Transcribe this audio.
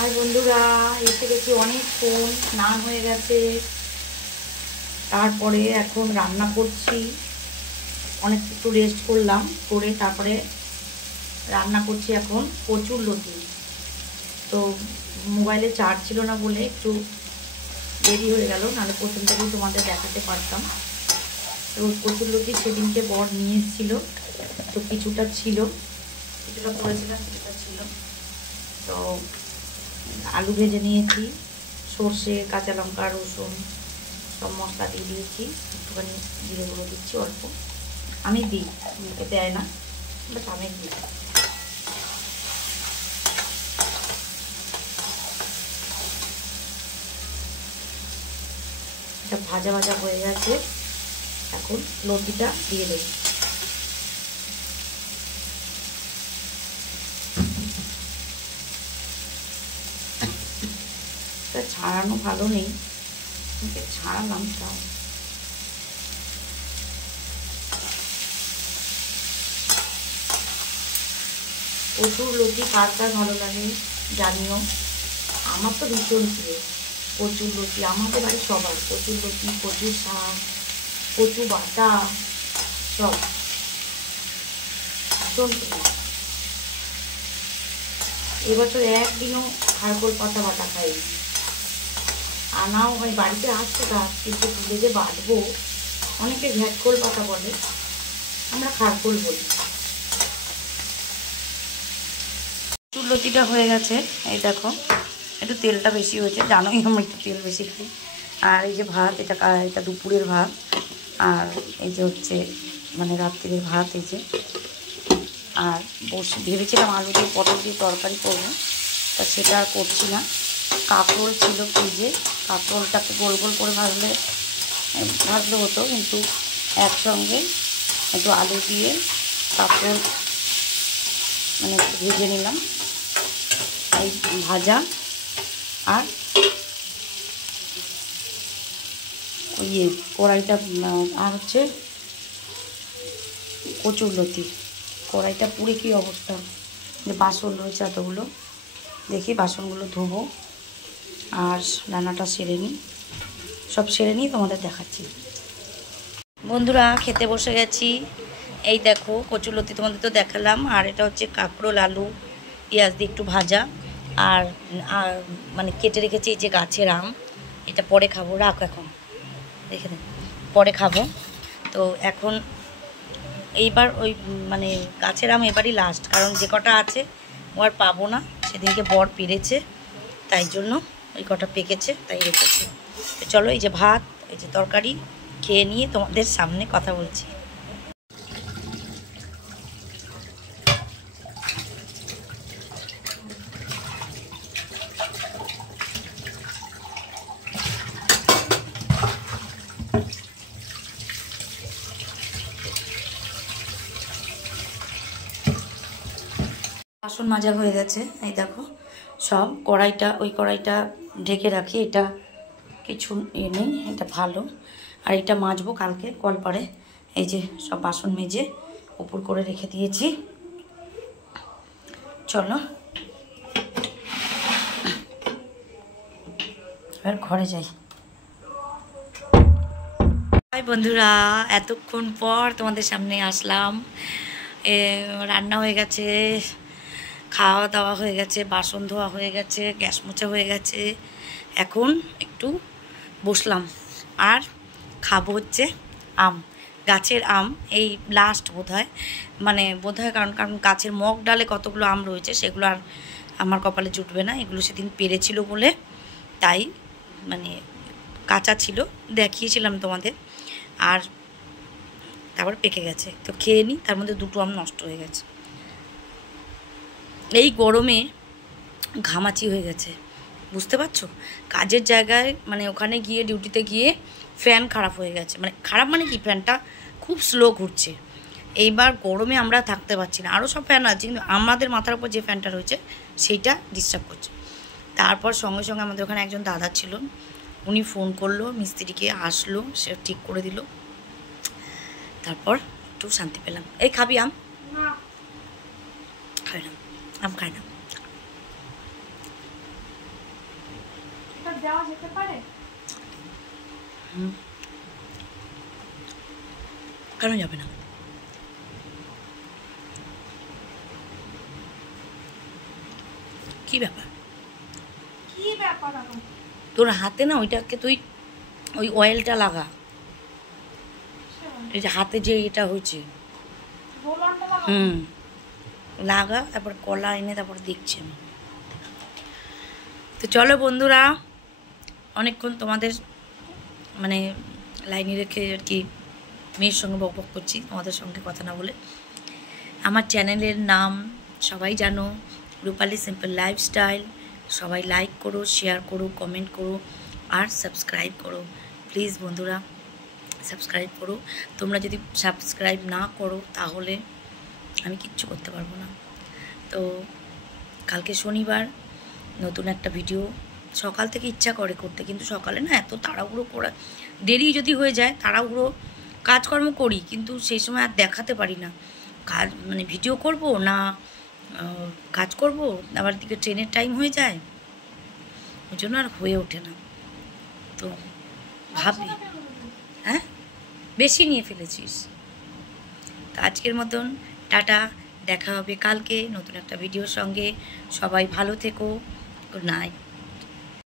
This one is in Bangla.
আর বন্ধুরা এসে গেছি অনেকক্ষণ, স্নান হয়ে গেছে। তারপরে এখন রান্না করছি। অনেক একটু রেস্ট করলাম, করে তারপরে রান্না করছি এখন কচুরলতি। তো মোবাইলে চার্জ ছিল না বলে একটু দেরি হয়ে গেল, নাহলে প্রথম থেকেই তোমাদের দেখাতে পারতাম। তো কচুরলতি সেদিনকে বর নিয়ে এসেছিলো, তো কিছুটা ছিল, কিছুটা করেছিলাম, কিছুটা ছিল। তো আলু ভেজে নিয়েছি, সর্ষে, কাঁচা লঙ্কা, রসুন সব মশলা দিয়ে দিয়েছি। একটুখানি জিরে গুঁড়ো দিচ্ছি অল্প, আমি দিই, মুখে দেয় না, বাট আমি দিই। এটা ভাজা ভাজা হয়ে গেছে, এখন লতিটা দিয়ে দেব। এটা ছাড়ানো ভালো নেই, ছাড়ালাম। তাও কচুরলতি কার কার ভালো লাগে জানিও। আমার তো ভীষণ প্রিয় কচুরলতি, আমাদের বাড়ি সবার কচুরলতি, কচুর শাক, কচু বাটা সব ভীষণ প্রিয়। এবছর একদিনও খারকোল পাতা বাটা খাইনি, আনাও হয়, বাড়িতে আসছে গাছ, কিন্তু তুলে যে বাটবো, অনেকে ঘ্যাটকোল পাতা বলে, আমরা খারকোল বলি। কচুরলতিটা হয়ে গেছে, এই দেখো একটু তেলটা বেশি হয়েছে, জানোই আমি একটু তেল বেশি খাই। আর এই যে ভাত, এটা দুপুরের ভাত, আর এই যে হচ্ছে মানে রাত্রির ভাত, এই যে। আর ভেবেছিলাম আলু দিয়ে পটল দিয়ে তরকারি করবো, তা সেটা আর করছি না। কাঁকরোল ছিল ফ্রিজে, কাঁকরোলটাকে গোল গোল করে ভাজলে হতো, কিন্তু একসঙ্গে একটু আলু দিয়ে কাঁকরোল মানে একটু ভেজে নিলাম, এই ভাজা। আর ওই কড়াইটা, আর হচ্ছে কচুরলতি, কড়াইটা পুড়ে কী অবস্থা। যে বাসন রয়েছে এতগুলো, দেখি বাসনগুলো ধোবো আর রান্নাটা সেরে নিই, সব সেরে নিই, তোমাদের দেখাচ্ছি। বন্ধুরা খেতে বসে গেছি, এই দেখো কচুরলতি তোমাদের তো দেখালাম, আর এটা হচ্ছে কাঁকরোল, আলু পেঁয়াজ দিয়ে একটু ভাজা, আর মানে কেটে রেখেছি এই যে গাছের আম, এটা পরে খাবো, রাখো এখন রেখে দেন, পরে খাবো। তো এখন এইবার ওই মানে গাছের আম এবারই লাস্ট, কারণ যে কটা আছে ও আর পাবো না, সেদিনকে বর পেরেছে, তাই জন্য ওই কটা পেকেছে তাই রেখেছে। তো চলো, এই যে ভাত, এই যে তরকারি খেয়ে নিয়ে তোমাদের সামনে কথা বলছি। বাসন মাজা হয়ে গেছে, এই দেখো সব। ওই কড়াইটা ঢেকে রাখি, এটা কিছু নেই, এটা ভালো। আর এটা মাজবো কালকে কলপারে, এই যে সব বাসন মেজে উপর করে রেখে দিয়েছি। চলো এবার ঘরে যাই। হাই বন্ধুরা, এতক্ষণ পর তোমাদের সামনে আসলাম। রান্না হয়ে গেছে, খাওয়া দাওয়া হয়ে গেছে, বাসন ধোয়া হয়ে গেছে, গ্যাস মোছা হয়ে গেছে। এখন একটু বসলাম আর খাবো হচ্ছে আম, গাছের আম, এই লাস্ট বোধহয়, মানে বোধহয়, কারণ গাছের মগ ডালে কতগুলো আম রয়েছে, সেগুলো আর আমার কপালে জুটবে না, এগুলো সেদিন পেরেছিল বলে, তাই মানে কাঁচা ছিল, দেখিয়েছিলাম তোমাদের, আর তারপর পেকে গেছে, তো খেয়ে নিই। তার মধ্যে দুটো আম নষ্ট হয়ে গেছে। এই গরমে ঘামাচি হয়ে গেছে, বুঝতে পারছো, কাজের জায়গায় মানে ওখানে গিয়ে ডিউটিতে গিয়ে ফ্যান খারাপ হয়ে গেছে, মানে খারাপ মানে কি, ফ্যানটা খুব স্লো ঘুরছে। এইবার গরমে আমরা থাকতে পারছি না, আরও সব ফ্যান আছে, কিন্তু আমাদের মাথার উপর যে ফ্যানটা রয়েছে সেইটা ডিস্টার্ব করছে। তারপর সঙ্গে সঙ্গে আমাদের ওখানে একজন দাদা ছিল, উনি ফোন করলো, মিস্ত্রিকে আসলো, সে ঠিক করে দিল, তারপর একটু শান্তি পেলাম। এই খাবি আম? খাই না, আম খাই না। দেওয়া যেতে পারে? কেন যাবে না? কি ব্যাপার? কি ব্যাপার আবার? তোর হাতে না ওইটাকে তুই ওই অয়েলটা লাগা, এই যে হাতে যে এটা হয়েছে রোলনটা লাগাবো? লাগা, তারপর কলা এনে তারপর দেখছি আমি। তো চলো বন্ধুরা, অনেকক্ষণ তোমাদের মানে লাইনে রেখে আর কি মেয়ের সঙ্গে বকবক করছি, তোমাদের সঙ্গে কথা না বলে। আমার চ্যানেলের নাম সবাই জানো, রূপালী সিম্পল লাইফস্টাইল। সবাই লাইক করো, শেয়ার করো, কমেন্ট করো আর সাবস্ক্রাইব করো প্লিজ বন্ধুরা, সাবস্ক্রাইব করো। তোমরা যদি সাবস্ক্রাইব না করো তাহলে আমি কিচ্ছু করতে পারবো না। তো কালকে শনিবার, নতুন একটা ভিডিও। সকাল থেকে ইচ্ছা করে করতে, কিন্তু সকালে না এত তাড়াহুড়ো করা, দেরি যদি হয়ে যায়, তাড়াহুড়ো কাজকর্ম করি কিন্তু সেই সময় আর দেখাতে পারি না। কাজ মানে ভিডিও করব না কাজ করব, আবার দিকে ট্রেনের টাইম হয়ে যায়, ওই জন্য আর হয়ে ওঠে না। তো ভাবি, হ্যাঁ বেশি নিয়ে ফেলেছিস। তো আজকের মতন টাটা, দেখা হবে কালকে নতুন একটা ভিডিওর সঙ্গে। সবাই ভালো থেকো, গুড নাইট।